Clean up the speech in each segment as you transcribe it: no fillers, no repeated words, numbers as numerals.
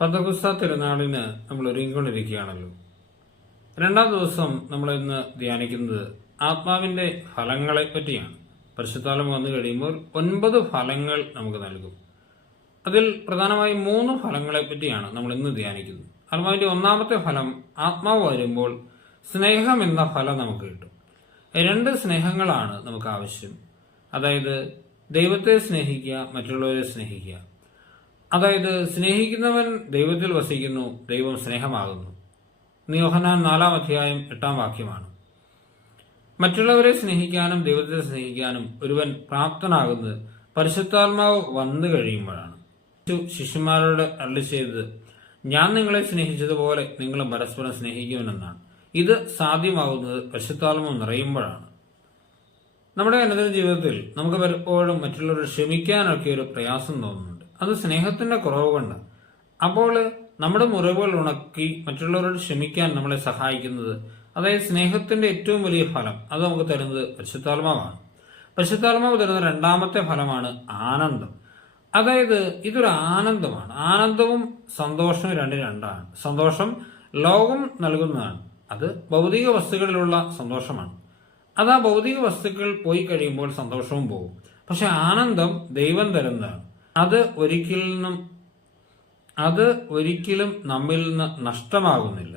പന്തക്കുസ്ത തിരുനാളിന് നമ്മൾ ഒരുങ്ങിക്കൊണ്ടിരിക്കുകയാണല്ലോ. രണ്ടാം ദിവസം നമ്മൾ ഇന്ന് ധ്യാനിക്കുന്നത് ആത്മാവിന്റെ ഫലങ്ങളെ പറ്റിയാണ്. പരിശുദ്ധാത്മ വന്നു കഴിയുമ്പോൾ 9 ഫലങ്ങൾ നമുക്ക് നൽകും. അതിൽ പ്രധാനമായും 3 ഫലങ്ങളെ പറ്റിയാണ് നമ്മൾ ഇന്ന് ധ്യാനിക്കുന്നത്. ആത്മാവിന്റെ ഒന്നാമത്തെ ഫലം, ആത്മാവ് വരുമ്പോൾ സ്നേഹം എന്ന ഫലം നമുക്ക് കിട്ടും. 2 സ്നേഹങ്ങളാണ് നമുക്ക് ആവശ്യം. അതായത് ദൈവത്തെ സ്നേഹിക്കുക, മറ്റുള്ളവരെ സ്നേഹിക്കുക. അതായത് സ്നേഹിക്കുന്നവൻ ദൈവത്തിൽ വസിക്കുന്നു, ദൈവം സ്നേഹമാകുന്നു. യോഹന്നാൻ 4-ാം അധ്യായം 8-ാം വാക്യമാണ്. മറ്റുള്ളവരെ സ്നേഹിക്കാനും ദൈവത്തെ സ്നേഹിക്കാനും ഒരുവൻ പ്രാപ്തനാകുന്നത് പരിശുദ്ധാത്മാവ് വന്നു കഴിയുമ്പോഴാണ്. ശിഷ്യന്മാരോട് അരുളി ചെയ്തത്, ഞാൻ നിങ്ങളെ സ്നേഹിച്ചതുപോലെ നിങ്ങളും പരസ്പരം സ്നേഹിക്കുമെന്നാണ്. ഇത് സാധ്യമാകുന്നത് പരിശുദ്ധാത്മാവ് നിറയുമ്പോഴാണ്. നമ്മുടെ അനുദിന ജീവിതത്തിൽ നമുക്ക് പലപ്പോഴും മറ്റുള്ളവരെ ക്ഷമിക്കാനൊക്കെ ഒരു പ്രയാസം തോന്നുന്നുണ്ട്. അത് സ്നേഹത്തിന്റെ കുറവ് കൊണ്ട്. അപ്പോൾ നമ്മുടെ മുറിവുകൾ ഉണക്കി മറ്റുള്ളവരോട് ക്ഷമിക്കാൻ നമ്മളെ സഹായിക്കുന്നത്, അതായത് സ്നേഹത്തിന്റെ ഏറ്റവും വലിയ ഫലം അത് നമുക്ക് തരുന്നത് പരിശുദ്ധാത്മാവാണ്. പരിശുദ്ധാത്മാവ് തരുന്ന രണ്ടാമത്തെ ഫലമാണ് ആനന്ദം. അതായത് ഇതൊരു ആനന്ദമാണ്. ആനന്ദവും സന്തോഷവും രണ്ടാണ്. സന്തോഷം ലോകം നൽകുന്നതാണ്. അത് ഭൗതിക വസ്തുക്കളിലുള്ള സന്തോഷമാണ്. അത് ആ ഭൗതിക വസ്തുക്കൾ പോയി കഴിയുമ്പോൾ സന്തോഷവും പോകും. പക്ഷെ ആനന്ദം ദൈവം തരുന്നതാണ്. അത് ഒരിക്കലും നമ്മിൽ നിന്ന് നഷ്ടമാകുന്നില്ല.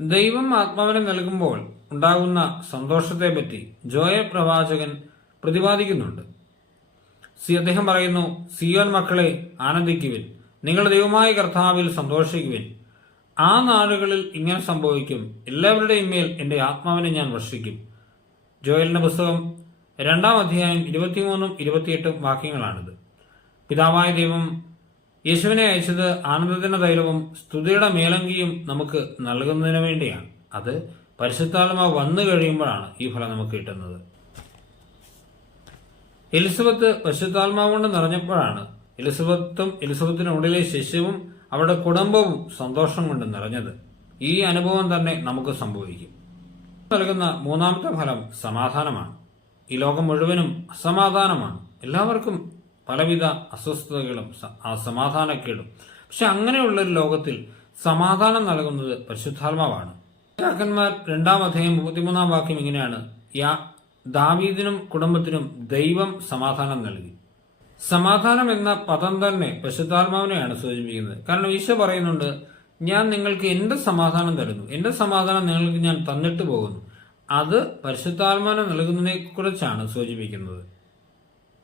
ദൈവം ആത്മാവിനെ നൽകുമ്പോൾ ഉണ്ടാകുന്ന സന്തോഷത്തെ പറ്റി ജോയൽ പ്രവാചകൻ പ്രതിപാദിക്കുന്നുണ്ട്. അദ്ദേഹം പറയുന്നു, സിയോൻ മക്കളെ ആനന്ദിക്കുവിൻ, നിങ്ങളുടെ ദൈവമായ കർത്താവിൽ സന്തോഷിക്കുവിൻ. ആ നാടുകളിൽ ഇങ്ങനെ സംഭവിക്കും, എല്ലാവരുടെയും മേൽ എന്റെ ആത്മാവിനെ ഞാൻ വർഷിക്കും. ജോയലിന്റെ പുസ്തകം 2-ാം അധ്യായം 23-28 വാക്യങ്ങളാണിത്. പിതാവായ ദൈവം യേശുവിനെ അയച്ചത് ആനന്ദത്തിന്റെ തൈലവും സ്തുതിയുടെ മേലങ്കിയും നമുക്ക് നൽകുന്നതിന് വേണ്ടിയാണ്. അത് പരിശുദ്ധാത്മാവ് വന്നു കഴിയുമ്പോഴാണ് ഈ ഫലം നമുക്ക് കിട്ടുന്നത്. എലിസബത്ത് പരിശുദ്ധാത്മാവ് കൊണ്ട് നിറഞ്ഞപ്പോഴാണ് എലിസബത്തിനുള്ളിലെ ശിശുവും അവരുടെ കുടുംബവും സന്തോഷം കൊണ്ട് നിറഞ്ഞത്. ഈ അനുഭവം തന്നെ നമുക്ക് സംഭവിക്കും. നൽകുന്ന മൂന്നാമത്തെ ഫലം സമാധാനമാണ്. ഈ ലോകം മുഴുവനും അസമാധാനമാണ്. എല്ലാവർക്കും പലവിധ അസ്വസ്ഥതകളും അസമാധാനക്കേടും. പക്ഷെ അങ്ങനെയുള്ളൊരു ലോകത്തിൽ സമാധാനം നൽകുന്നത് പരിശുദ്ധാത്മാവാണ്. രാജാക്കന്മാർ 2-ാം അധ്യായം 33-ാം വാക്യം ഇങ്ങനെയാണ്, ദാവീദിനും കുടുംബത്തിനും ദൈവം സമാധാനം നൽകി. സമാധാനം എന്ന പദം തന്നെ പരിശുദ്ധാത്മാവിനെയാണ് സൂചിപ്പിക്കുന്നത്. കാരണം ഈശോ പറയുന്നുണ്ട്, ഞാൻ നിങ്ങൾക്ക് എന്റെ സമാധാനം തരുന്നു, എന്റെ സമാധാനം നിങ്ങൾക്ക് ഞാൻ തന്നിട്ട് പോകുന്നു. അത് പരിശുദ്ധാത്മാവിനെ നൽകുന്നതിനെ കുറിച്ചാണ് സൂചിപ്പിക്കുന്നത്.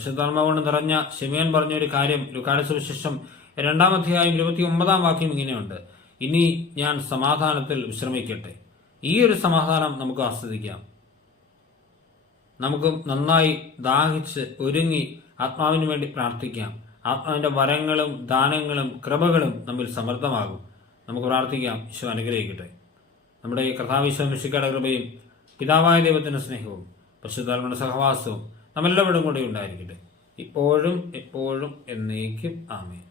പരിശുദ്ധാത്മാവ് കൊണ്ട് നിറഞ്ഞ ശിമയോൻ പറഞ്ഞ ഒരു കാര്യം ലൂക്കായുടെ സുവിശേഷം 2-ാം അധ്യായം 29-ാം വാക്യം ഇങ്ങനെയുണ്ട്, ഇനി ഞാൻ സമാധാനത്തിൽ വിശ്രമിക്കട്ടെ. ഈ ഒരു സമാധാനം നമുക്ക് ആസ്വദിക്കാം. നമുക്ക് നന്നായി ദാഹിച്ച് ഒരുങ്ങി ആത്മാവിന് വേണ്ടി പ്രാർത്ഥിക്കാം. ആത്മാവിന്റെ വരങ്ങളും ദാനങ്ങളും കൃപകളും നമ്മിൽ സമൃദ്ധമാകും. നമുക്ക് പ്രാർത്ഥിക്കാം. ഈശോ അനുഗ്രഹിക്കട്ടെ. നമ്മുടെ ഈ കർത്താവ് ഈശോ മിശിഹായുടെ കൃപയും പിതാവായ ദൈവത്തിന്റെ സ്നേഹവും പരിശുദ്ധാത്മാവിന്റെ സഹവാസവും നമ്മളെല്ലാവരും കൂടെ ഉണ്ടായിരിക്കട്ടെ, ഇപ്പോഴും എപ്പോഴും എന്നേക്കും. ആമേൻ.